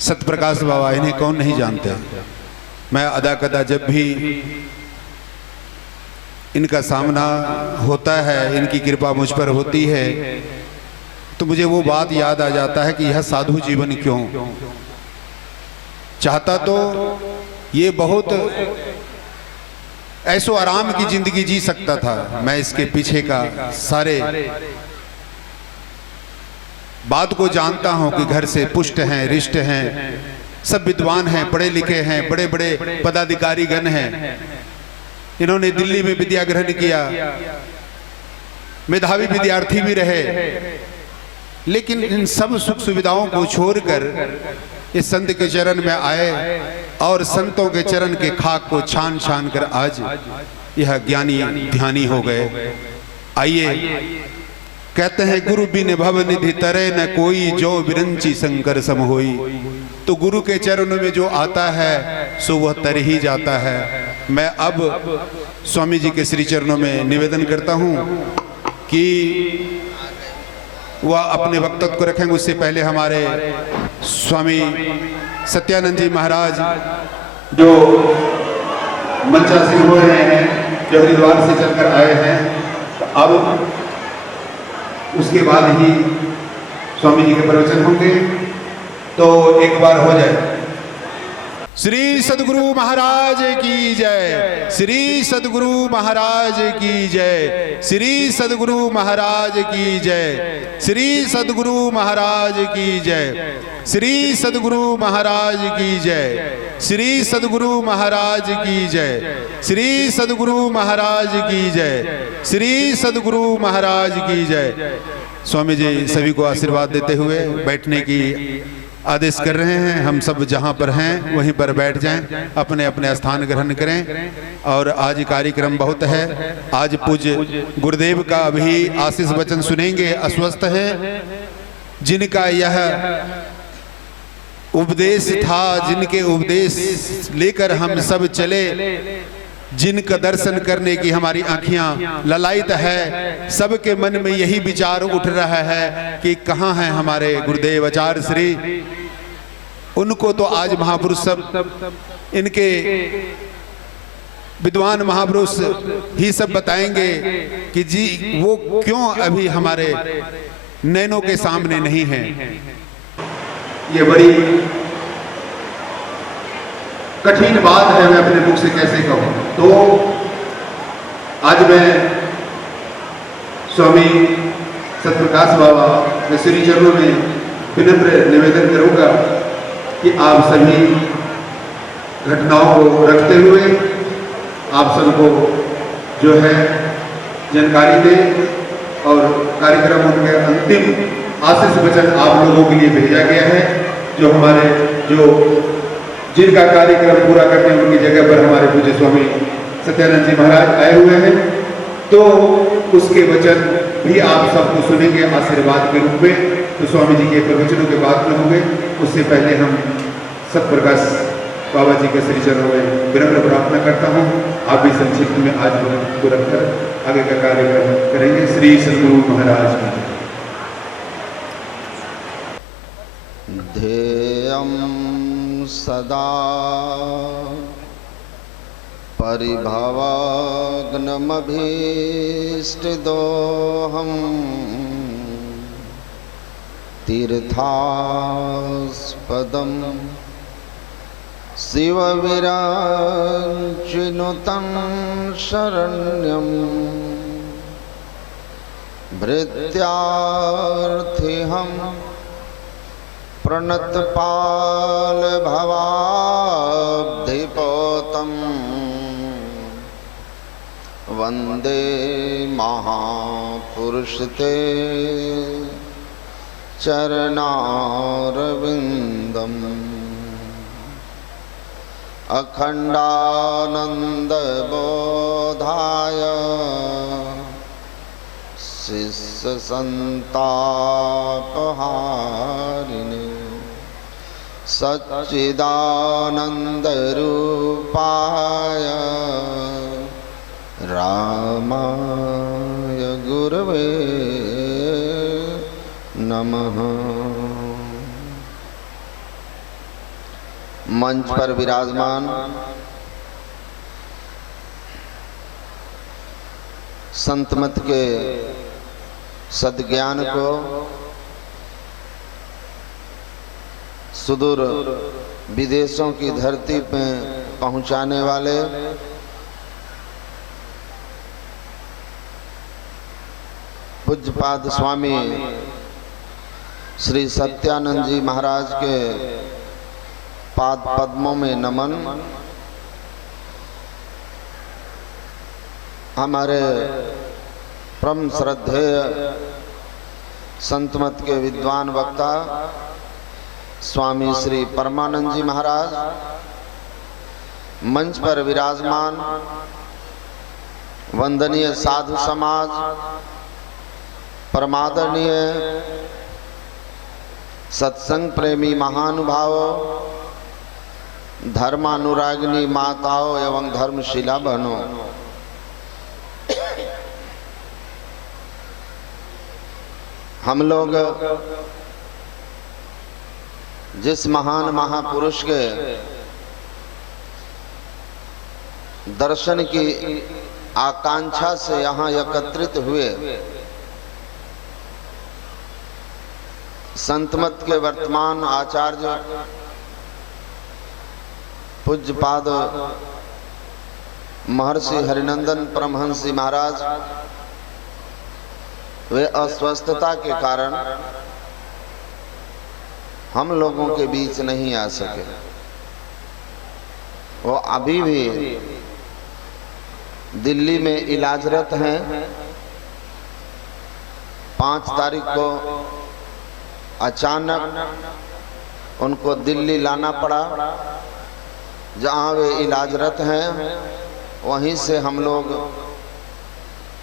सतप्रकाश बाबा, इन्हें कौन नहीं जानते। मैं अदा कदा जब भी इनका सामना होता है, इनकी कृपा मुझ पर होती है, तो मुझे वो बात याद आ जाता है कि यह साधु जीवन क्यों। चाहता तो ये बहुत ऐसो आराम की जिंदगी जी सकता था। मैं इसके पीछे का सारे बात को जानता हूं कि घर से पुष्ट हैं, रिष्ट हैं, सब विद्वान हैं, पढ़े लिखे हैं, बड़े बड़े पदाधिकारी गण हैं। इन्होंने दिल्ली में विद्या ग्रहण किया, मेधावी विद्यार्थी भी रहे, लेकिन इन सब सुख सुविधाओं को छोड़कर इस संत के चरण में आए और संतों के चरण के खाक को छान छान कर आज यह ज्ञानी ध्यानी हो गए। आइए, कहते हैं गुरु बिन भव निधि तरे न कोई, जो विरंची शंकर सम होई। तो गुरु के चरणों में जो आता है सो वह तर ही जाता है। मैं अब स्वामी जी के श्री चरणों में निवेदन करता हूं कि वह अपने वक्तव्य को रखेंगे। उससे पहले हमारे स्वामी सत्यानंद जी महाराज जो मंचासीन हो रहे हैं, जो हरिद्वार से चलकर आए हैं, अब उसके बाद ही स्वामी जी के प्रवचन होंगे। तो एक बार हो जाए। श्री सद्गुरु महाराज की जय, श्री सद्गुरु महाराज की जय, श्री सद्गुरु महाराज की जय, श्री सद्गुरु महाराज की जय, श्री सद्गुरु महाराज की जय, श्री सद्गुरु महाराज की जय, श्री सद्गुरु महाराज की जय, श्री सद्गुरु महाराज की जय। स्वामी जी सभी को आशीर्वाद देते हुए बैठने की आदेश कर रहे हैं। हम सब जहां पर हैं वहीं पर बैठ जाएं, अपने अपने स्थान ग्रहण करें। और आज कार्यक्रम बहुत है। आज पूज्य गुरुदेव का भी आशीष वचन सुनेंगे। अस्वस्थ है जिनका यह उपदेश था, जिनके उपदेश लेकर हम सब चले, जिनका दर्शन करने की हमारी आंखियां ललायित है, सबके मन में यही विचार उठ रहा है कि कहां हैं हमारे गुरुदेव आचार्य श्री। उनको तो आज महापुरुष सब, इनके विद्वान महापुरुष ही सब बताएंगे कि जी वो क्यों अभी हमारे नैनों के सामने नहीं हैं। ये बड़ी कठिन बात है, मैं अपने मुख से कैसे कहूं। तो आज मैं स्वामी सतप्रकाश बाबा के श्री चरणों में विनम्र निवेदन करूंगा कि आप सभी घटनाओं को रखते हुए आप सबको जो है जानकारी दें और कार्यक्रम उनके अंतिम आशीष वचन आप लोगों के लिए भेजा गया है। जो हमारे जिनका कार्यक्रम पूरा करने उनकी जगह पर हमारे पूज्य स्वामी सत्यानंद जी महाराज आए हुए हैं, तो उसके वचन भी आप सबको सुनेंगे आशीर्वाद के रूप में। तो स्वामी जी के प्रवचनों के बाद में होंगे। उससे पहले हम सतप्रकाश बाबा जी के श्री चरणों में विनम्र प्रार्थना करता हूँ। आप भी संक्षिप्त में आज को रखकर आगे का कार्यक्रम करेंगे। श्री सद्गुरु महाराज की ध्येयं सदा परिभवग्नमभीष्टदोहम् तीर्थास्पदं शिवविरञ्चिनुतं शरण्यं भृत्यार्थिहं प्रणतपालभवाब्धिपोतं वन्दे महापुरुषते चरणारविन्दम् अखण्डानन्दबोधाय शिष्यसन्तापहारिणे सच्चिदानन्दरूपाय रामाय गुरवे नमः। मंच पर विराजमान संत मत के सद्ज्ञान को सुदूर विदेशों की धरती पे पहुंचाने वाले पूज्यपाद स्वामी श्री सत्यानंद जी महाराज के पाद पद्मों में नमन। हमारे परम श्रद्धेय संत मत के विद्वान वक्ता स्वामी श्री परमानंद जी महाराज, मंच पर विराजमान वंदनीय साधु समाज, परमादरणीय सत्संग प्रेमी महानुभावों, धर्मानुरागिनी माताओं एवं धर्मशिला बहनों, हम लोग जिस महान महापुरुष के दर्शन की आकांक्षा से यहाँ एकत्रित हुए, संत मत के वर्तमान आचार्य पूज्यपाद महर्षि हरिनंदन परमहंस जी महाराज, वे अस्वस्थता के कारण हम लोगों के बीच नहीं आ सके। वो अभी भी दिल्ली में इलाजरत हैं। 5 तारीख को अचानक उनको दिल्ली लाना पड़ा। जहाँ वे इलाजरत हैं वहीं से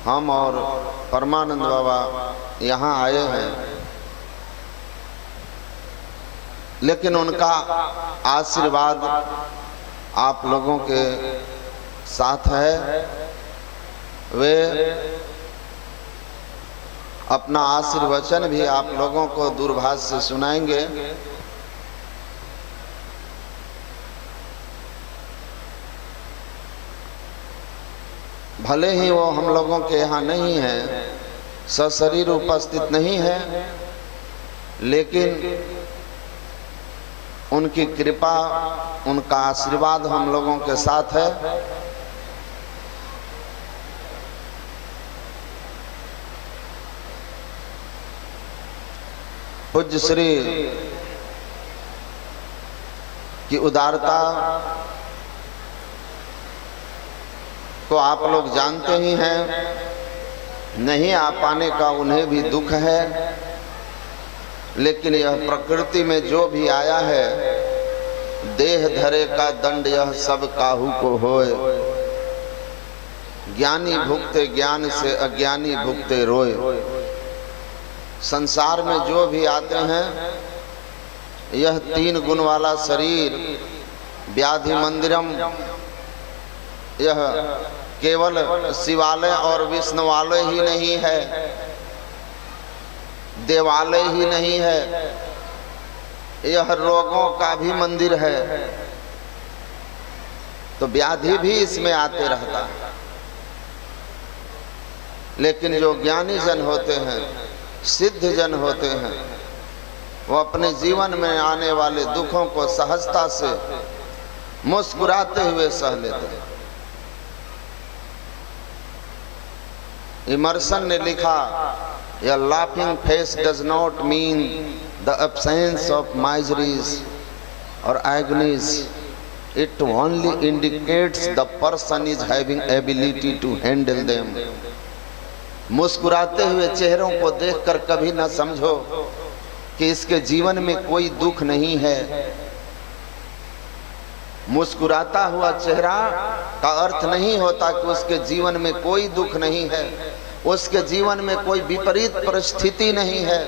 हम और परमानंद बाबा यहाँ आए हैं, लेकिन उनका आशीर्वाद आप लोगों के साथ है। वे अपना आशीर्वचन भी आप लोगों को दूरभाष से सुनाएंगे। भले ही वो हम लोगों के यहाँ नहीं है, सशरीर उपस्थित नहीं है, लेकिन उनकी कृपा, उनका आशीर्वाद हम लोगों के साथ है। पूज्य श्री की उदारता को आप लोग जानते ही हैं। नहीं आ पाने का उन्हें भी दुख है, लेकिन यह प्रकृति में जो भी आया है, देह धरे का दंड यह सब काहू को होए। ज्ञानी भुगते ज्ञान से, अज्ञानी भुगते रोए। संसार में जो भी आते हैं, यह 3 गुण वाला शरीर व्याधि मंदिरम, यह केवल शिवालय और विष्णुवालय ही नहीं है, देवालय ही नहीं है, यह रोगों का भी मंदिर है। तो व्याधि भी इसमें आते रहता है। लेकिन जो ज्ञानी जन होते हैं, सिद्ध जन होते हैं, वो अपने जीवन में आने वाले दुखों को सहजता से मुस्कुराते हुए सह लेते हैं। इमर्सन ने लिखा, A laughing face does not mean the absence of miseries or agonies. It only indicates the person is having ability to handle them. मुस्कुराते हुए चेहरों को देखकर कभी न समझो कि इसके जीवन में कोई दुख नहीं है। मुस्कुराता हुआ चेहरा का अर्थ नहीं होता कि उसके जीवन में कोई दुख नहीं है, उसके जीवन में कोई विपरीत परिस्थिति नहीं है,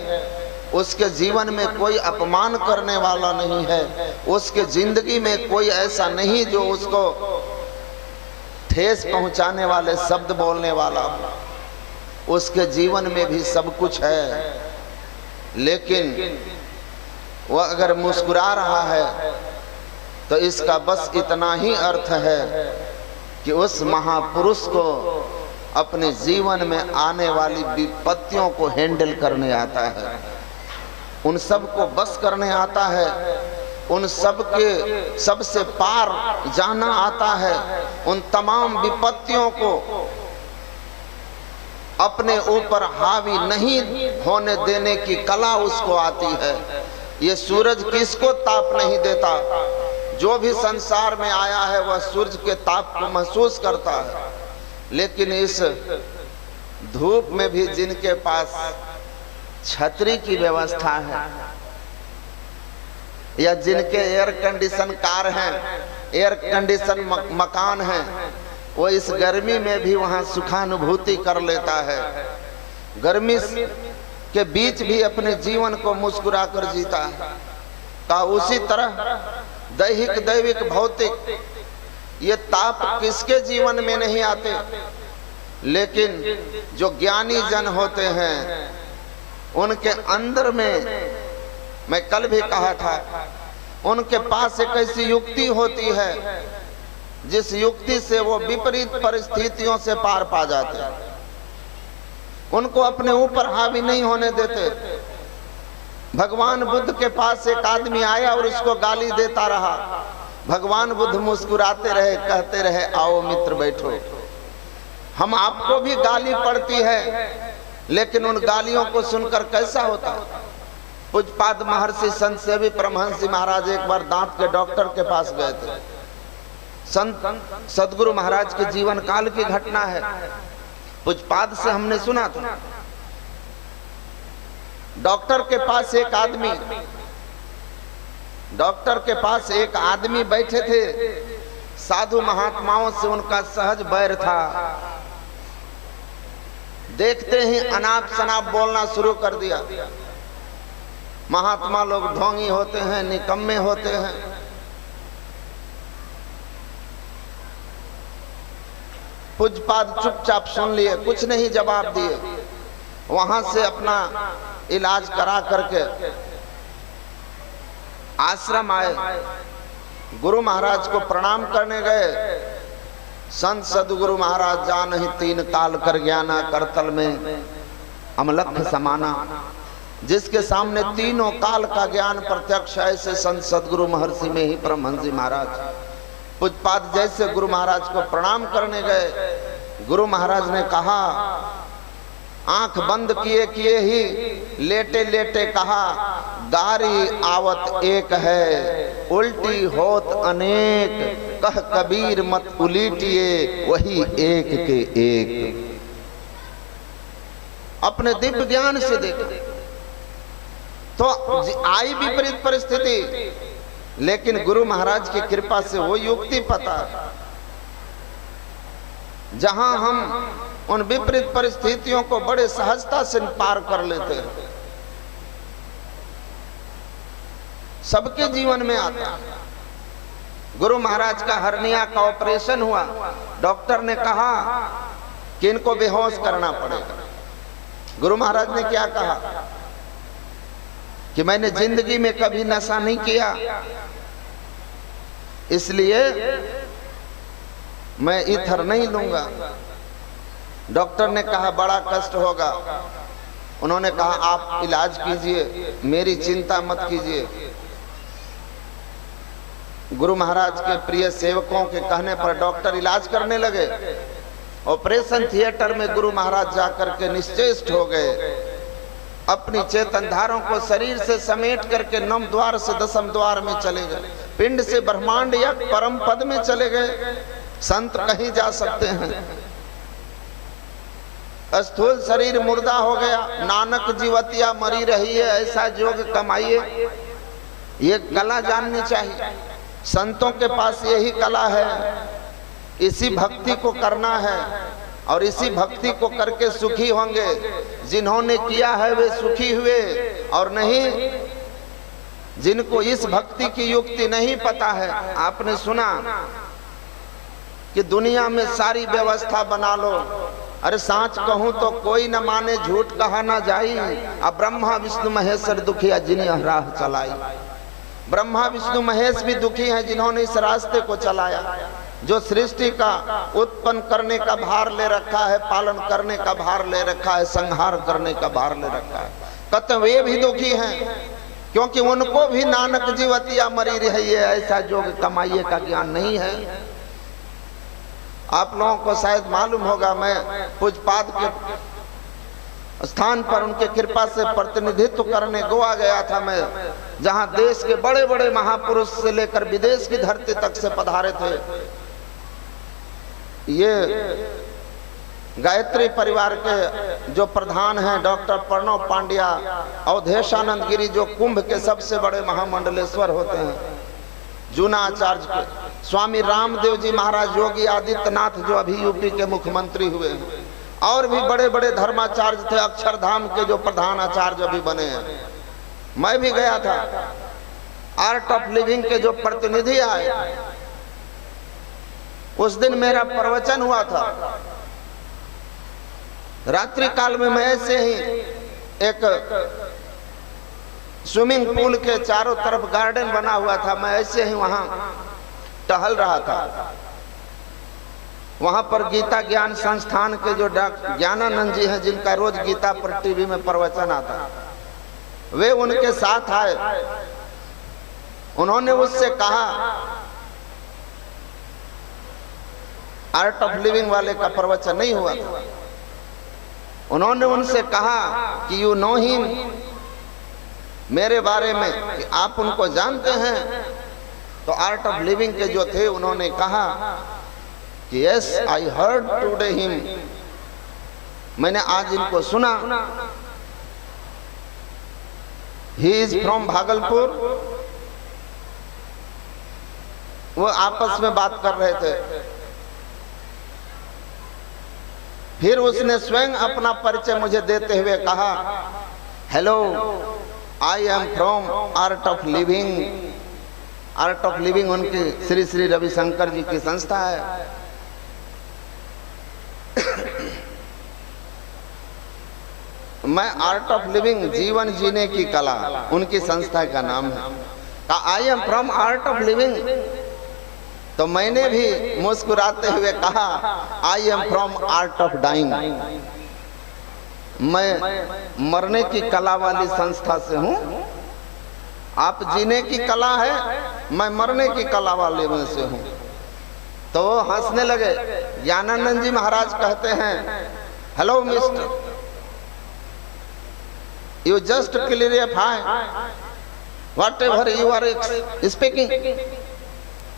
उसके जीवन में कोई अपमान करने वाला नहीं है, उसके जिंदगी में कोई ऐसा नहीं जो उसको ठेस पहुंचाने वाले शब्द बोलने वाला। उसके जीवन में भी सब कुछ है, लेकिन वह अगर मुस्कुरा रहा है तो इसका बस इतना ही अर्थ है कि उस महापुरुष को अपने जीवन में आने वाली विपत्तियों को हैंडल करने आता है, उन सब को बस करने आता है, उन सब के सबसे पार जाना आता है, उन तमाम विपत्तियों को अपने ऊपर हावी नहीं होने देने की कला उसको आती है। ये सूरज किसको ताप नहीं देता? जो भी संसार में आया है वह सूरज के ताप को महसूस करता है, लेकिन इस धूप में भी जिनके पास छतरी की व्यवस्था है या जिनके एयर कंडीशन कार हैं, एयर कंडीशन मकान हैं, वो इस गर्मी में भी वहां सुखानुभूति कर लेता है। गर्मी के बीच भी अपने जीवन को मुस्कुरा कर जीता है। का उसी तरह दैहिक दैविक भौतिक ये ताप किसके जीवन में नहीं आते, लेकिन जो ज्ञानी जन होते हैं उनके अंदर में, मैं कल भी कहा था, उनके पास एक ऐसी युक्ति होती है जिस युक्ति से वो विपरीत परिस्थितियों से पार पा जाते हैं, उनको अपने ऊपर हावी नहीं होने देते। भगवान बुद्ध के पास एक आदमी आया और उसको गाली देता रहा। भगवान बुद्ध मुस्कुराते रहे, कहते रहे आओ मित्र बैठो, हम आपको भी गाली पड़ती है, लेकिन उन गालियों को सुनकर कैसा होता? पूज्यपाद महर्षि संत सेवी परमहंस जी महाराज एक बार दांत के डॉक्टर के पास गए थे। संत सदगुरु महाराज के जीवन काल की घटना है, पूज्यपाद से हमने सुना था। डॉक्टर के पास एक आदमी बैठे थे। साधु महात्माओं से उनका सहज बैर था। देखते ही अनाप शनाप बोलना शुरू कर दिया। महात्मा लोग ढोंगी होते हैं, निकम्मे होते हैं। पूज्यपाद चुपचाप सुन लिए, कुछ नहीं जवाब दिए। वहां से अपना इलाज करा करके आश्रम आए, गुरु महाराज को प्रणाम करने गए। संत सदगुरु महाराज जान ही तीन काल कर ज्ञाना, करतल में अमलख समाना। जिसके सामने तीनों काल का ज्ञान प्रत्यक्ष, ऐसे संत सदगुरु महर्षि में ही परमहंस जी महाराज। पूज्यपाद जैसे गुरु महाराज को प्रणाम करने गए, गुरु महाराज ने कहा, आंख बंद किए किए ही लेटे लेटे कहा, गारी आवत एक है, उल्टी होत अनेक, कह कबीर मत उलीटिए, वही एक के एक। अपने दिव्य ज्ञान से देखा तो आई विपरीत परिस्थिति, लेकिन गुरु महाराज की कृपा से वो युक्ति पता, जहां हम उन विपरीत परिस्थितियों को बड़े सहजता से पार कर लेते हैं। सबके जीवन में आता है। गुरु महाराज का हर्निया का ऑपरेशन हुआ, डॉक्टर ने कहा कि इनको बेहोश करना पड़ेगा। गुरु महाराज ने क्या कहा कि मैंने जिंदगी में कभी नशा नहीं किया, इसलिए मैं इथर नहीं लूंगा। डॉक्टर ने कहा बड़ा कष्ट होगा। उन्होंने कहा आप इलाज कीजिए, मेरी चिंता मत कीजिए। गुरु महाराज के प्रिय सेवकों के कहने पर डॉक्टर इलाज करने लगे। ऑपरेशन थिएटर में गुरु महाराज जाकर के निश्चेष्ट हो गए। अपनी चेतन धारों को शरीर से समेट करके नम द्वार से दसम द्वार में चले गए। पिंड से ब्रह्मांड या परम पद में चले गए। संत कहीं जा सकते हैं। स्थूल शरीर मुर्दा हो गया, नानक जीवतिया मरी रही है, ऐसा जोग कमाइए। ये कला जाननी चाहिए। संतों के पास यही कला है, इसी भक्ति को करना है और इसी भक्ति को करके सुखी होंगे। जिन्होंने किया है वे सुखी हुए, और नहीं जिनको इस भक्ति की युक्ति नहीं पता है। आपने सुना कि दुनिया में सारी व्यवस्था बना लो, अरे सांच कहूं तो कोई न माने, झूठ कहा ना जाई, अब ब्रह्मा विष्णु महेश्वर दुखिया जिन्हें राह चलाई। ब्रह्मा विष्णु महेश भी दुखी हैं जिन्होंने इस रास्ते को चलाया, जो सृष्टि का उत्पन्न करने का भार ले रखा है, पालन करने का भार ले रखा है, संहार करने का भार ले रखा है। कहते वे भी दुखी हैं क्योंकि उनको भी नानक जीवतिया मरी रही है, ऐसा जोग कमाइए का ज्ञान नहीं है। आप लोगों को शायद मालूम होगा, मैं पूज्यपाद के स्थान पर उनके कृपा से प्रतिनिधित्व करने गोवा गया था मैं, जहां देश के बड़े बड़े महापुरुष से लेकर विदेश की धरती तक से पधारे थे। ये गायत्री परिवार के जो प्रधान हैं डॉक्टर प्रणव पांड्या, अवधेशानंद गिरी जो कुंभ के सबसे बड़े महामंडलेश्वर होते हैं, जूना आचार्य के स्वामी रामदेव जी महाराज, योगी आदित्यनाथ जो अभी यूपी के मुख्यमंत्री हुए हैं, और भी बड़े बड़े धर्माचार्य थे, अक्षरधाम के जो प्रधान आचार्य अभी बने हैं। मैं भी गया था। आर्ट ऑफ लिविंग के जो प्रतिनिधि आए, उस दिन मेरा प्रवचन हुआ था। रात्रि काल में मैं ऐसे ही एक स्विमिंग पूल के चारों तरफ गार्डन बना हुआ था, मैं ऐसे ही वहां टहल रहा था। वहां पर गीता ज्ञान संस्थान के जो डॉक्टर ज्ञानानंद जी हैं, जिनका रोज गीता पर टीवी में प्रवचन आता, वे उनके साथ आए। उन्होंने उससे कहा, आर्ट ऑफ लिविंग वाले का प्रवचन नहीं हुआ था, उन्होंने उनसे कहा कि यू नो हिम, मेरे बारे में कि आप उनको जानते हैं। तो आर्ट ऑफ लिविंग के जो थे उन्होंने कहा कि yes I heard today him, मैंने आज इनको सुना। He is from Bhagalpur. वो आपस में बात कर रहे थे। फिर उसने स्वयं अपना परिचय मुझे देते हुए कहा, hello I am from art of living. Art of living उनकी श्री श्री रविशंकर जी की संस्था है। मैं आर्ट ऑफ लिविंग, जीवन जीने की कला, उनकी संस्था का नाम है। I am from art of Living. तो मैंने भी मुस्कुराते हुए कहा, I am from art of dying. मैं मरने की कला वाली संस्था से हूं। आप जीने की कला है, मैं मरने की कला वाले में से हूं। तो वो हंसने लगे। ज्ञानानंद जी महाराज कहते हैं, hello mister, you just clarify whatever you are speaking.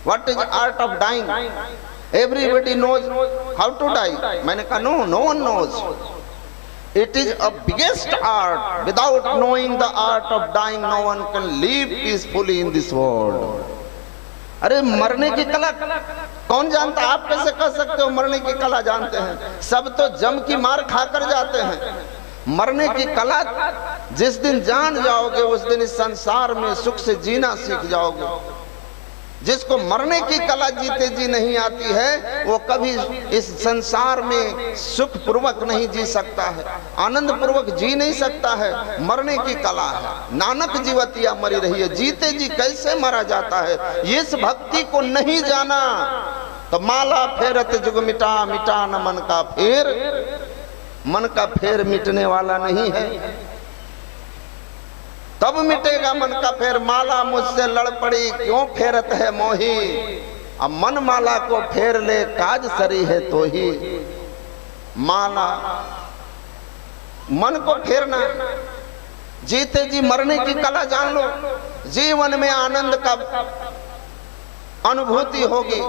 What is art of dying? Everybody knows how to die. मैंने कहा no, no one knows. It is a biggest art. Without knowing the art of dying, no one can live peacefully in this world. अरे मरने की कला कौन जानता? आप कैसे कह सकते हो मरने की कला जानते हैं? सब तो जम की मार खाकर जाते हैं। मरने की कला जिस दिन जान जाओगे, उस दिन इस संसार में सुख से जीना सीख जाओगे। जिसको मरने की कला जीते जी नहीं आती है, वो कभी इस संसार में सुख पूर्वक नहीं जी सकता है, आनंद पूर्वक जी नहीं सकता है। मरने की कला है। नानक जीवतिया मरी रही है, जीते जी कैसे मरा जाता है, इस भक्ति को नहीं जाना तो माला फेरत जुग मिटा, मिटा न मन का फेर। मन का फेर मिटने वाला नहीं है, तब मिटेगा मन का फेर। माला मुझसे लड़ पड़ी, क्यों फेरत है मोही। अब मन माला को फेर ले, काज सरी है तो ही। माला मन को फेरना, जीते जी मरने की कला जान लो। जीवन में आनंद का अनुभूति होगी।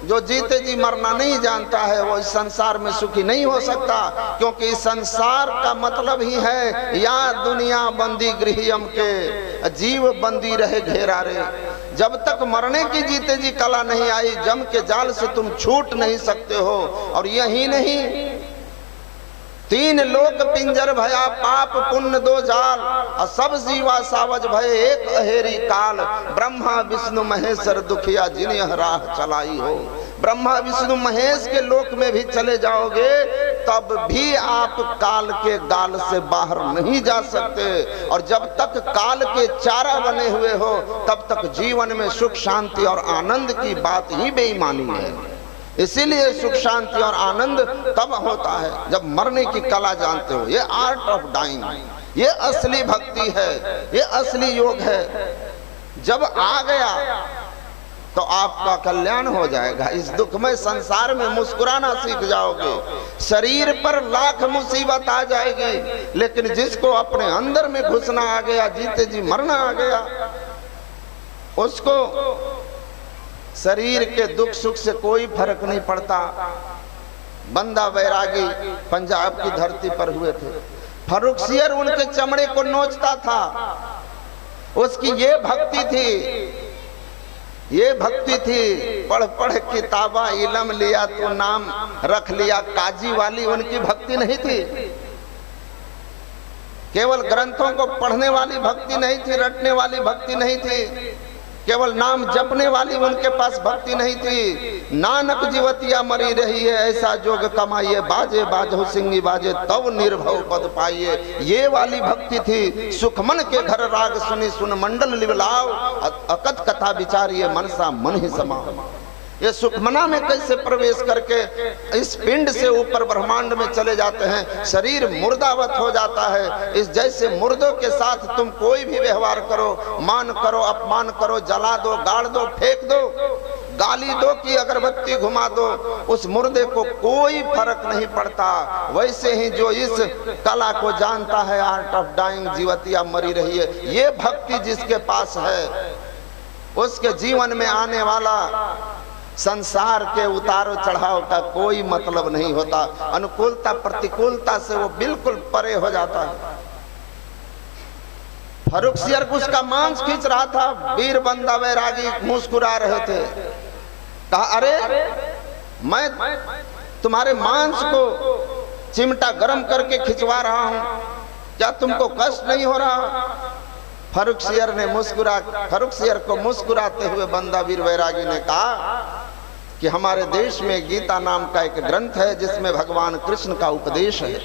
जो जीते जी मरना नहीं जानता है, वो इस संसार में सुखी नहीं हो सकता। क्योंकि इस संसार का मतलब ही है, या दुनिया बंदी गृहयम के, जीव बंदी रहे घेरा रे। जब तक मरने की जीते जी कला नहीं आई, जम के जाल से तुम छूट नहीं सकते हो। और यही नहीं, तीन लोक पिंजर भया, पाप पुण्य दो जाल, और सब जीवा सावज भय एक अहेरी काल। ब्रह्मा विष्णु महेश्वर दुखिया जिन यह राह चलाई हो। ब्रह्मा विष्णु महेश के लोक में भी चले जाओगे तब भी आप काल के गाल से बाहर नहीं जा सकते। और जब तक काल के चारा बने हुए हो तब तक जीवन में सुख शांति और आनंद की बात ही बेईमानी है। इसीलिए सुख शांति और आनंद तब होता है जब मरने की कला जानते हो। ये आर्ट ऑफ डाइंग, ये असली भक्ति है, ये असली योग है। जब आ गया तो आपका कल्याण हो जाएगा। इस दुखमय संसार में मुस्कुराना सीख जाओगे। शरीर पर लाख मुसीबत आ जाएगी, लेकिन जिसको अपने अंदर में घुसना आ गया, जीते जी मरना आ गया, उसको शरीर के दुख सुख से कोई फर्क नहीं पड़ता। बंदा बैरागी पंजाब की धरती पर हुए थे। फर्रुखसियर उनके चमड़े को नोचता था। उसकी ये भक्ति थी, ये भक्ति थी। पढ़ पढ़ किताबा इलम लिया तो नाम रख लिया काजी वाली उनकी भक्ति नहीं थी। केवल ग्रंथों को पढ़ने वाली भक्ति नहीं थी, रटने वाली भक्ति नहीं थी, केवल नाम जपने वाली उनके पास भक्ति नहीं थी। नानक जीवतिया मरी रही है, ऐसा जोग कमाइए, बाजे बाजो सिंगी बाजे तब निर्भव पद पाइए, ये वाली भक्ति थी। सुखमन के घर राग सुनी सुन मंडल लिवलाओ, अकथ कथा विचारिए मनसा मन ही समाओ। ये सुखमना में कैसे प्रवेश करके इस पिंड से ऊपर ब्रह्मांड में चले जाते हैं। शरीर मुर्दावत हो जाता है। इस जैसे मुर्दों के साथ तुम कोई भी व्यवहार करो, मान करो, अपमान करो, जला दो, गाड़ दो, फेंक दो, गाली दो कि अगरबत्ती घुमा दो, उस मुर्दे को कोई फर्क नहीं पड़ता। वैसे ही जो इस कला को जानता है, आर्ट ऑफ डाइंग, जीवतिया मरी रही है, ये भक्ति जिसके पास है, उसके जीवन में आने वाला संसार के उतारो चढ़ाव का कोई मतलब नहीं होता। अनुकूलता प्रतिकूलता से वो बिल्कुल परे हो जाता है। फर्रुखसियर उसका मांस खींच रहा था, वीर बंदा बैरागी मुस्कुरा रहे थे। कहा, अरे मैं तुम्हारे मांस को चिमटा गर्म करके खिंचवा रहा हूं, क्या तुमको कष्ट नहीं हो रहा? फर्रुखसियर को मुस्कुराते हुए बंदा वीर बैरागी ने कहा कि हमारे देश में गीता नाम का एक ग्रंथ है जिसमें भगवान कृष्ण का उपदेश है।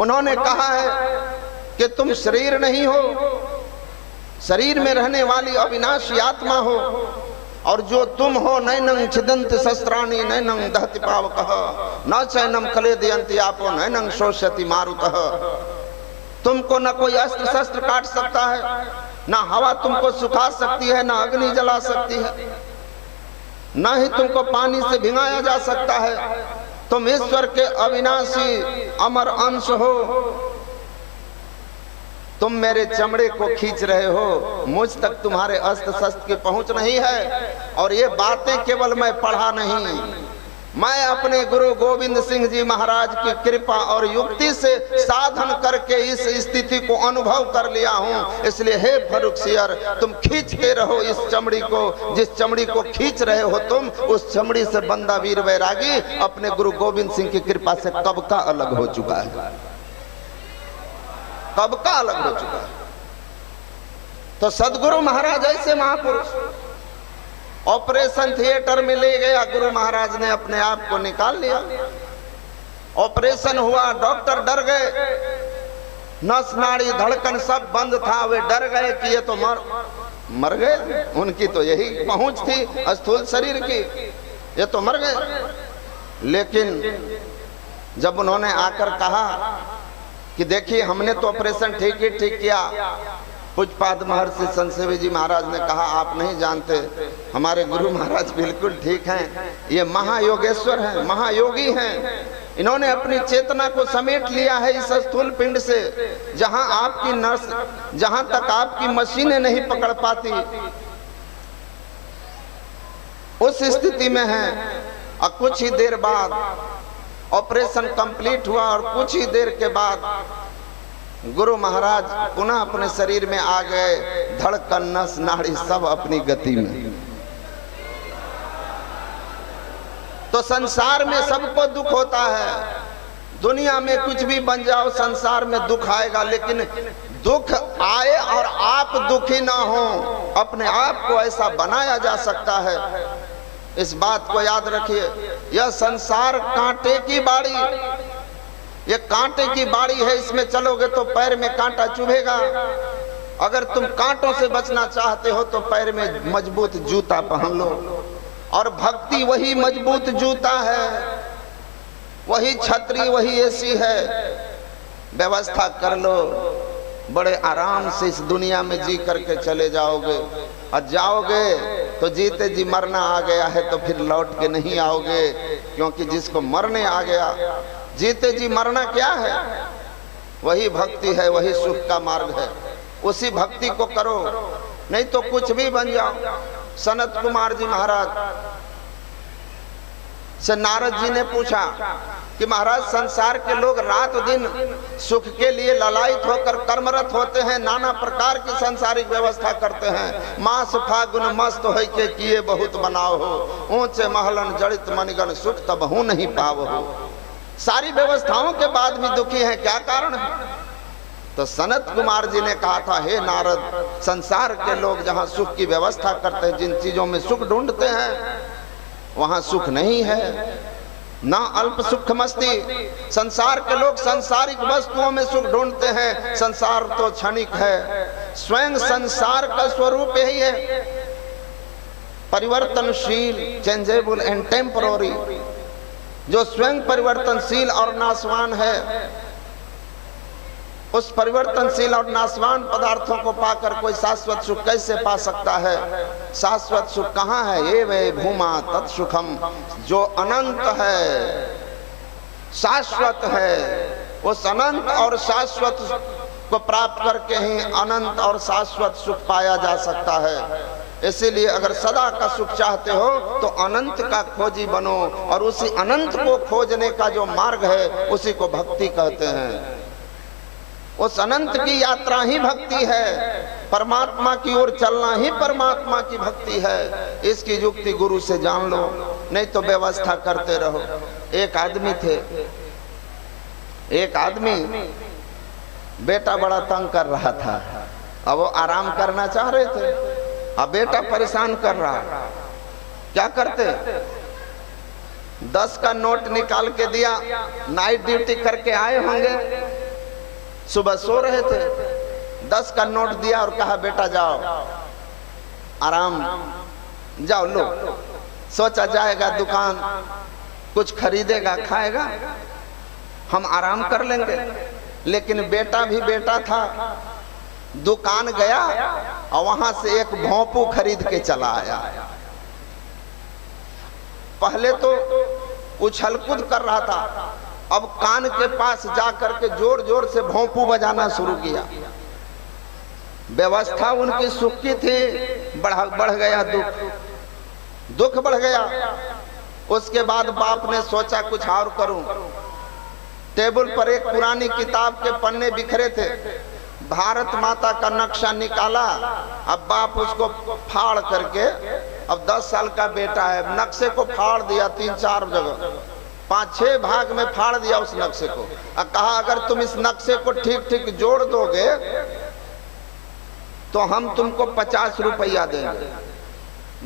उन्होंने कहा है कि तुम शरीर नहीं हो, शरीर में रहने वाली अविनाशी आत्मा हो, और जो तुम हो नैनं छिदंत शस्त्राणि नैनं दहति पावकः न चैनं कलेदयन्ति आपो नैनं शोष्यति मारुतः। तुमको न कोई अस्त्र शस्त्र काट सकता है, ना हवा तुमको सुखा सकती है, ना अग्नि जला सकती है, ना ही तुमको पानी से भिगाया जा सकता है। तुम ईश्वर के अविनाशी अमर अंश हो। तुम मेरे चमड़े को खींच रहे हो, मुझ तक तुम्हारे अस्त्र शस्त्र की पहुंच नहीं है। और ये बातें केवल मैं पढ़ा नहीं, मैं अपने गुरु गोविंद सिंह जी महाराज की कृपा और युक्ति से साधन करके इस स्थिति को अनुभव कर लिया हूं। इसलिए हे फर्रुखसियर, तुम खींचते रहो इस चमड़ी को। जिस चमड़ी को खींच रहे हो तुम, उस चमड़ी से बंदा वीर बैरागी अपने गुरु गोविंद सिंह की कृपा से कब का अलग हो चुका है, कब का अलग हो चुका है। तो सदगुरु महाराज ऐसे महापुरुष ऑपरेशन थिएटर में ले गया, गुरु महाराज ने अपने आप को निकाल लिया। ऑपरेशन हुआ, डॉक्टर डर गए, नस नाड़ी धड़कन सब बंद था। वे डर गए कि ये तो मर गए। उनकी तो यही पहुंच थी स्थूल शरीर की, ये तो मर गए। लेकिन जब उन्होंने आकर कहा कि देखिए हमने तो ऑपरेशन ठीक ही ठीक किया, पूज्यपाद महर्षि संतसेवी जी महाराज ने कहा, आप नहीं जानते, हमारे गुरु महाराज बिल्कुल ठीक हैं, ये महायोगेश्वर हैं, महायोगी हैं। इन्होंने अपनी चेतना को समेट लिया है इस स्थूल पिंड से, जहां आपकी नस, जहां तक आपकी मशीनें नहीं पकड़ पाती, उस स्थिति में है। और कुछ ही देर बाद ऑपरेशन कंप्लीट हुआ और कुछ ही देर के बाद गुरु महाराज पुनः अपने शरीर में आ गए। धड़कन नस नाड़ी सब अपनी गति में। तो संसार में सबको दुख होता है, दुनिया में कुछ भी बन जाओ, संसार में दुख आएगा। लेकिन दुख आए और आप दुखी ना हो, अपने आप को ऐसा बनाया जा सकता है इस बात को याद रखिए, यह संसार कांटे की बाड़ी, ये कांटे की बाड़ी है, इसमें चलोगे तो पैर में कांटा चुभेगा। अगर तुम कांटों से बचना चाहते हो तो पैर में मजबूत जूता पहन लो, और भक्ति वही मजबूत जूता है, वही छतरी, वही एसी है। व्यवस्था कर लो, बड़े आराम से इस दुनिया में जी करके चले जाओगे, और जाओगे तो जीते जी मरना आ गया है तो फिर लौट के नहीं आओगे, क्योंकि जिसको मरने आ गया, जीते जी मरना क्या है? वही भक्ति है, वही सुख का मार्ग है, उसी भक्ति को करो, नहीं तो कुछ भी बन जाओ। सनत कुमार जी महाराज से नारद जी ने पूछा कि महाराज, संसार के लोग रात दिन सुख के लिए ललायित होकर कर्मरत होते हैं, नाना प्रकार की सांसारिक व्यवस्था करते हैं। मास फागुन मस्त हो के किए बहुत बनाओ हो, ऊंचे महलन जड़ित मनगण सुख तबहू नहीं पाव हो। सारी व्यवस्थाओं के बाद भी दुखी हैं, क्या कारण है? तो सनत कुमार जी ने कहा था, हे नारद, संसार के लोग जहां सुख की व्यवस्था करते हैं, जिन चीजों में सुख ढूंढते हैं, वहां सुख नहीं है, ना अल्प सुख मस्ती। संसार के लोग सांसारिक वस्तुओं में सुख ढूंढते हैं, संसार तो क्षणिक है। स्वयं संसार का स्वरूप यही है, परिवर्तनशील, चेंजेबल एंड टेम्पररी। जो स्वयं परिवर्तनशील और नाशवान है, उस परिवर्तनशील और नाशवान पदार्थों को पाकर कोई शाश्वत सुख कैसे पा सकता है? शाश्वत सुख कहाँ है? ये वे भूमा तत्सुखम, जो अनंत है, शाश्वत है। उस अनंत और शाश्वत को प्राप्त करके ही अनंत और शाश्वत सुख पाया जा सकता है। इसीलिए अगर सदा का सुख चाहते हो तो अनंत का खोजी बनो, और उसी अनंत को खोजने का जो मार्ग है उसी को भक्ति कहते हैं। उस अनंत की यात्रा ही भक्ति है, परमात्मा की ओर चलना ही परमात्मा की भक्ति है। इसकी युक्ति गुरु से जान लो, नहीं तो व्यवस्था करते रहो। एक आदमी थे, एक आदमी बेटा बड़ा तंग कर रहा था, अब वो आराम करना चाह रहे थे, अब बेटा परेशान कर रहा, क्या करते? 10 का नोट निकाल के दिया, नाइट ड्यूटी करके आए होंगे, सुबह सो रहे थे, 10 का नोट दिया और कहा, बेटा जाओ आराम, जाओ लो। सोचा जाएगा दुकान, कुछ खरीदेगा, खाएगा, हम आराम कर लेंगे। लेकिन बेटा भी बेटा था, दुकान गया और वहां से एक भोंपू खरीद के चला आया। पहले तो उछल कूद कर रहा था, अब कान के पास जाकर के जोर जोर से भोंपू बजाना शुरू किया। व्यवस्था उनकी सुख की थी, बढ़ गया दुख बढ़ गया। उसके बाद बाप ने सोचा कुछ और करूं। टेबल पर एक पुरानी किताब के पन्ने बिखरे थे, भारत माता का नक्शा निकाला। अब बाप उसको फाड़ करके, अब 10 साल का बेटा है, नक्शे को फाड़ दिया 3-4 जगह, 5-6 भाग में फाड़ दिया उस नक्शे को, और कहा अगर तुम इस नक्शे को ठीक ठीक जोड़ दोगे तो हम तुमको 50 रुपया देंगे।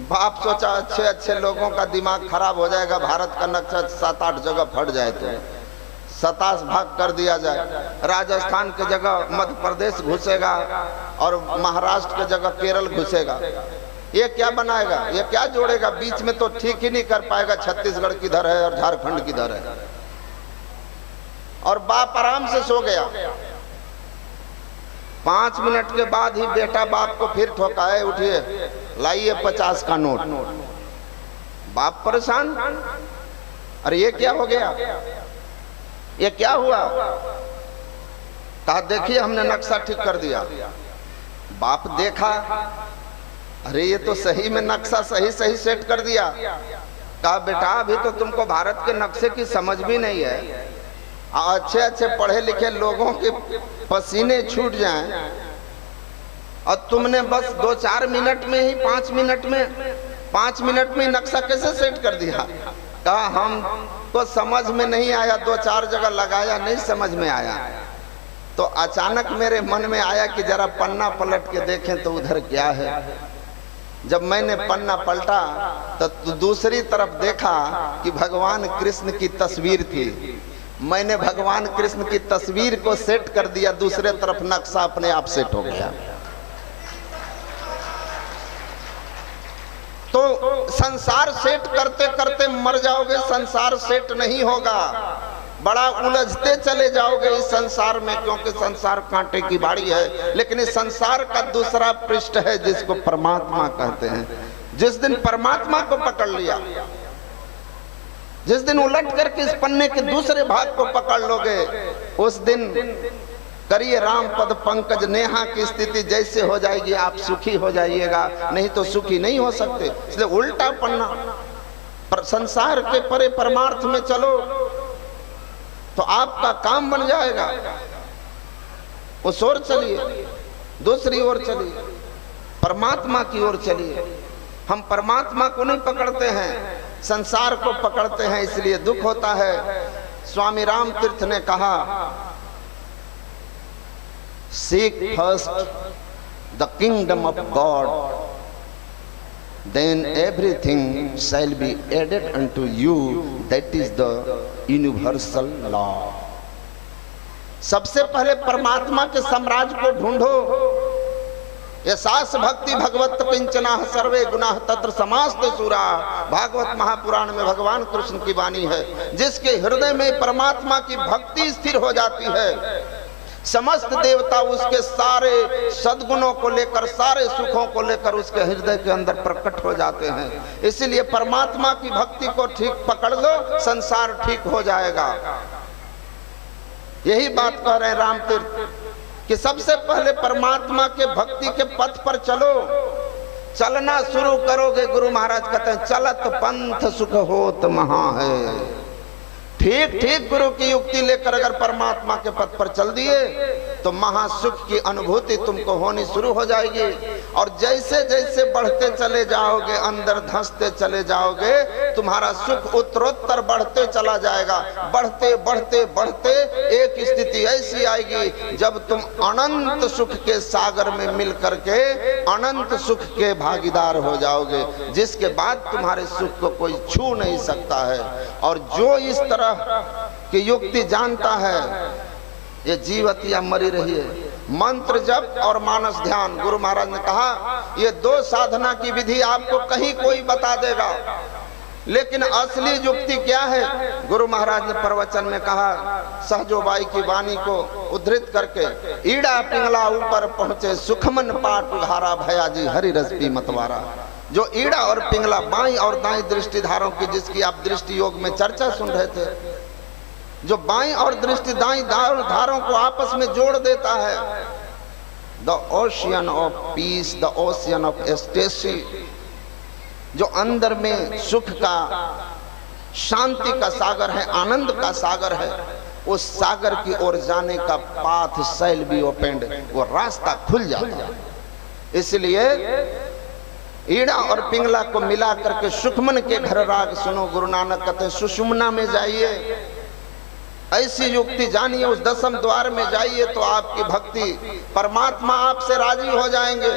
बाप सोचा अच्छे लोगों का दिमाग खराब हो जाएगा, भारत का नक्शा 7-8 जगह फट जाए तो 27 भाग कर दिया जाए। राजस्थान की जगह मध्य प्रदेश घुसेगा और महाराष्ट्र की जगह केरल घुसेगा। ये क्या बनाएगा, ये क्या जोड़ेगा? बीच में तो ठीक ही नहीं कर पाएगा, छत्तीसगढ़ किधर है और झारखंड किधर है। और बाप आराम से सो गया। 5 मिनट के बाद ही बेटा बाप को फिर ठोकाए, उठिए लाइए 50 का नोट। बाप परेशान, अरे ये क्या हो गया, ये क्या हुआ? कहा देखिए हमने नक्शा ठीक कर दिया। बाप देखा, अरे ये तो सही में नक्शा सही सेट कर दिया। कहा बेटा अभी तो तुमको भारत के नक्शे की समझ भी नहीं है, अच्छे पढ़े लिखे लोगों के पसीने छूट जाएं और तुमने बस 2-4 मिनट में ही 5 मिनट में नक्शा कैसे सेट कर दिया? कहा हमको समझ में नहीं आया, 2-4 जगह लगाया, नहीं समझ में आया। तो अचानक मेरे मन में आया कि जरा पन्ना पलट के देखें तो उधर क्या है। जब मैंने पन्ना पलटा तो दूसरी तरफ देखा कि भगवान कृष्ण की तस्वीर थी। मैंने भगवान कृष्ण की तस्वीर को सेट कर दिया, दूसरे तरफ नक्शा अपने आप सेट हो गया। तो संसार सेट करते करते मर जाओगे, संसार सेट नहीं होगा, बड़ा उलझते चले जाओगे इस संसार में, क्योंकि संसार कांटे की बाड़ी है। लेकिन इस संसार का दूसरा पृष्ठ है जिसको परमात्मा कहते हैं। जिस दिन परमात्मा को पकड़ लिया, जिस दिन उलट करके इस पन्ने के दूसरे भाग को पकड़ लोगे, उस दिन करिए राम पद पंकज नेहा की स्थिति जैसे हो जाएगी, आप सुखी हो जाइएगा, नहीं तो सुखी नहीं हो सकते। इसलिए उल्टा पन्ना, पर संसार के परे परमार्थ में चलो तो आपका काम बन जाएगा। उस ओर चलिए, दूसरी ओर चलिए, परमात्मा की ओर चलिए। हम परमात्मा को नहीं पकड़ते हैं, संसार को पकड़ते हैं, इसलिए दुख होता है। स्वामी राम तीर्थ ने कहा, Seek first the kingdom of God, then everything shall be added unto you. That is the universal law. सबसे पहले परमात्मा के साम्राज्य को ढूंढो। यशास भक्ति भगवत किंचना सर्वे गुनाह तत्र समास्त सुरा। भागवत महापुराण में भगवान कृष्ण की वाणी है। जिसके हृदय में परमात्मा की भक्ति स्थिर हो जाती है, समस्त देवता उसके सारे सद्गुणों को लेकर, सारे सुखों को लेकर उसके हृदय के अंदर प्रकट हो जाते हैं। इसीलिए परमात्मा की भक्ति को ठीक पकड़ लो, संसार ठीक हो जाएगा। यही बात कह रहे हैं राम तीर्थ कि सबसे पहले परमात्मा के भक्ति के पथ पर चलो। चलना शुरू करोगे, गुरु महाराज कहते हैं, चलत पंथ सुख होत महा है। ठीक ठीक गुरु की युक्ति लेकर अगर परमात्मा के पथ पर चल दिए तो महासुख की अनुभूति तुमको होनी शुरू हो जाएगी। और जैसे जैसे बढ़ते चले जाओगे, अंदर धंसते चले जाओगे, तुम्हारा सुख उत्तरोत्तर बढ़ते चला जाएगा। बढ़ते बढ़ते बढ़ते एक स्थिति ऐसी आएगी जब तुम अनंत सुख के सागर में मिल करके अनंत सुख के भागीदार हो जाओगे, जिसके बाद तुम्हारे सुख को कोई छू नहीं सकता है। और जो इस तरह की युक्ति जानता है, ये जीवत या मरी रही है। मंत्र जप और मानस ध्यान, गुरु महाराज ने कहा ये दो साधना की विधि आपको कहीं कोई बता देगा, लेकिन असली युक्ति क्या है? गुरु महाराज ने प्रवचन में कहा, सहजोबाई की वाणी को उद्धृत करके, ईड़ा पिंगला ऊपर पहुंचे सुखमन पाट उघारा भयाजी हरि रस पी मतवारा। जो ईड़ा और पिंगला, बाईं और दाईं दृष्टिधारों की, जिसकी आप दृष्टि योग में चर्चा सुन रहे थे, जो बाईं और दृष्टि दाईं धारों को आपस में जोड़ देता है, the ocean of peace, the ocean of एस्टेसी, जो अंदर में सुख का, शांति का सागर है, आनंद का सागर है, उस सागर की ओर जाने का पाथ शैल बी ओपेंड, वो रास्ता खुल जाता है। इसलिए ईड़ा और पिंगला को मिला करके सुखमन के घर राग सुनो। गुरु नानक कहते हैं सुषुम्ना में जाइए, ऐसी युक्ति जानिए, उस दसम द्वार में जाइए तो आपकी भक्ति, परमात्मा आपसे राजी हो जाएंगे।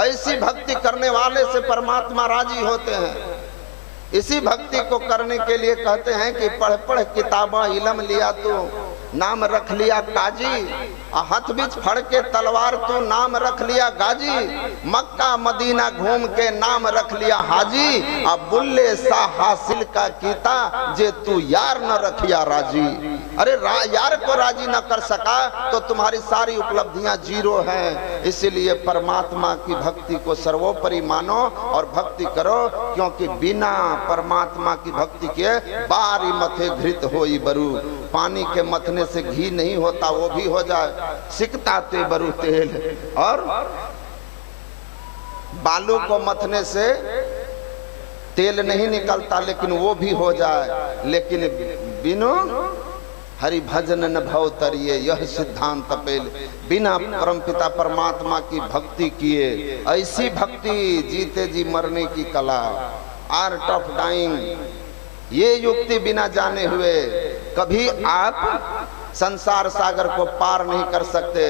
ऐसी भक्ति करने वाले से परमात्मा राजी होते हैं। इसी भक्ति को करने के लिए कहते हैं कि पढ़ पढ़ किताबा इलम लिया तो नाम रख लिया काजी, हाथ बीच फड़ के तलवार तो नाम रख लिया गाजी, मक्का मदीना घूम के नाम रख लिया हाजी, अब बुल्ले सा हासिल का कीता जे तू यार न रखिया राजी। अरे यार को राजी न कर सका तो तुम्हारी सारी उपलब्धियां जीरो हैं। इसीलिए परमात्मा की भक्ति को सर्वोपरि मानो और भक्ति करो, क्योंकि बिना परमात्मा की भक्ति के बारी मथे घृत होई बरू। पानी के मथने से घी नहीं होता, वो भी हो जाए, सिकता ते बरू तेल, और बालू को मथने से तेल नहीं निकलता, लेकिन वो भी हो जाए। लेकिन बिनु हरि भजन न भव तरिए, यह सिद्धांत पेल। बिना परमपिता परमात्मा की भक्ति किए, ऐसी भक्ति जीते जी मरने की कला, आर्ट ऑफ डाइंग, ये युक्ति बिना जाने हुए कभी आप संसार सागर को पार नहीं कर सकते।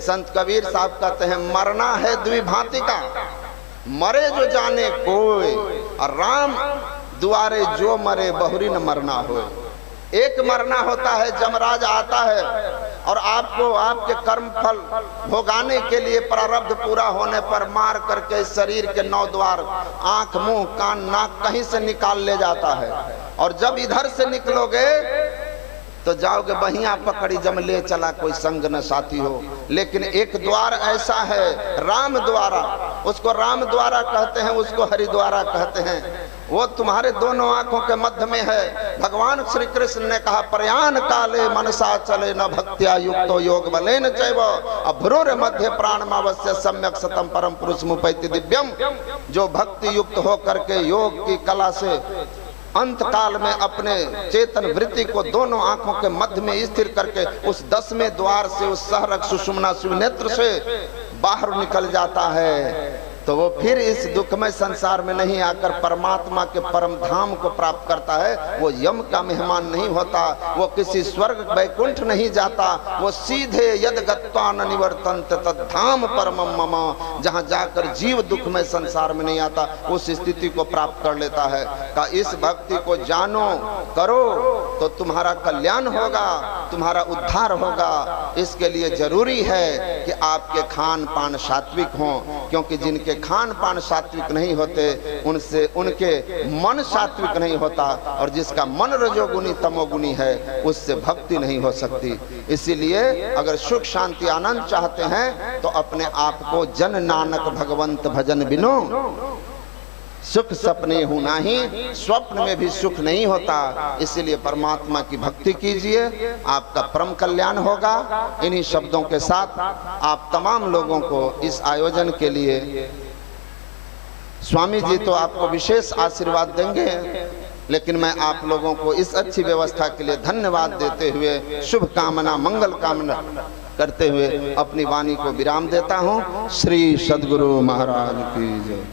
संत कबीर साहब कहते हैं मरना है द्विभांति का, मरे जो जाने कोई, और राम दुआरे जो मरे बहुरी न मरना हो। एक मरना होता है, जमराज आता है और आपको आपके कर्म फल भोगाने के लिए प्रारब्ध पूरा होने पर मार करके शरीर के 9 द्वार, आंख, मुंह, कान, नाक कहीं से निकाल ले जाता है। और जब इधर से निकलोगे तो जाओगे बहिया पकड़ी जम ले चला, कोई संग न साथी हो। लेकिन एक द्वार ऐसा है राम द्वारा, उसको राम द्वारा कहते हैं, उसको हरिद्वारा कहते हैं। वो तुम्हारे दोनों आंखों के मध्य में है। भगवान श्री कृष्ण ने कहा प्रयाण काले मनसा चले न भक्त्या युक्तो योग बलेन चैव अभ्रोर मध्य प्राणमावस्य सम्यक सतम परम पुरुष मुपैति दिव्यम। जो भक्ति युक्त होकर के योग की कला से अंत काल में अपने चेतन वृत्ति को दोनों आंखों के मध्य में स्थिर करके उस 10वें द्वार से, उस सहरक सुषुम्ना शिवनेत्र से बाहर निकल जाता है, तो वो फिर इस दुखमय संसार में नहीं आकर परमात्मा के परम धाम को प्राप्त करता है। वो यम का मेहमान नहीं होता, वो किसी स्वर्ग वैकुंठ नहीं जाता, वो सीधे यद गत्वा न निवर्तन्त तद्धाम परमम मम, जहाँ जाकर जीव दुखमय संसार में नहीं आता, उस स्थिति को प्राप्त कर लेता है। का इस भक्ति को जानो, करो तो तुम्हारा कल्याण होगा, तुम्हारा उद्धार होगा। इसके लिए जरूरी है कि आपके खान पान सात्विक हों, क्योंकि जिनके खान पान सात्विक नहीं होते उनसे उनके मन सात्विक नहीं होता, और जिसका मन रजोगुनी तमोगुनी है उससे भक्ति नहीं हो सकती। इसीलिए अगर सुख शांति आनंद चाहते हैं तो अपने आप को जन नानक भगवंत भजन बिनो सुख सपने हूं नाही, स्वप्न में भी सुख नहीं होता। इसीलिए परमात्मा की भक्ति कीजिए, आपका परम कल्याण होगा। इन्हीं शब्दों के साथ आप तमाम लोगों को इस आयोजन के लिए स्वामी जी तो आपको विशेष आशीर्वाद देंगे, लेकिन मैं आप लोगों को इस अच्छी व्यवस्था के लिए धन्यवाद देते हुए, शुभ कामना मंगल कामना करते हुए अपनी वाणी को विराम देता हूँ। श्री सद्गुरु महाराज की जय।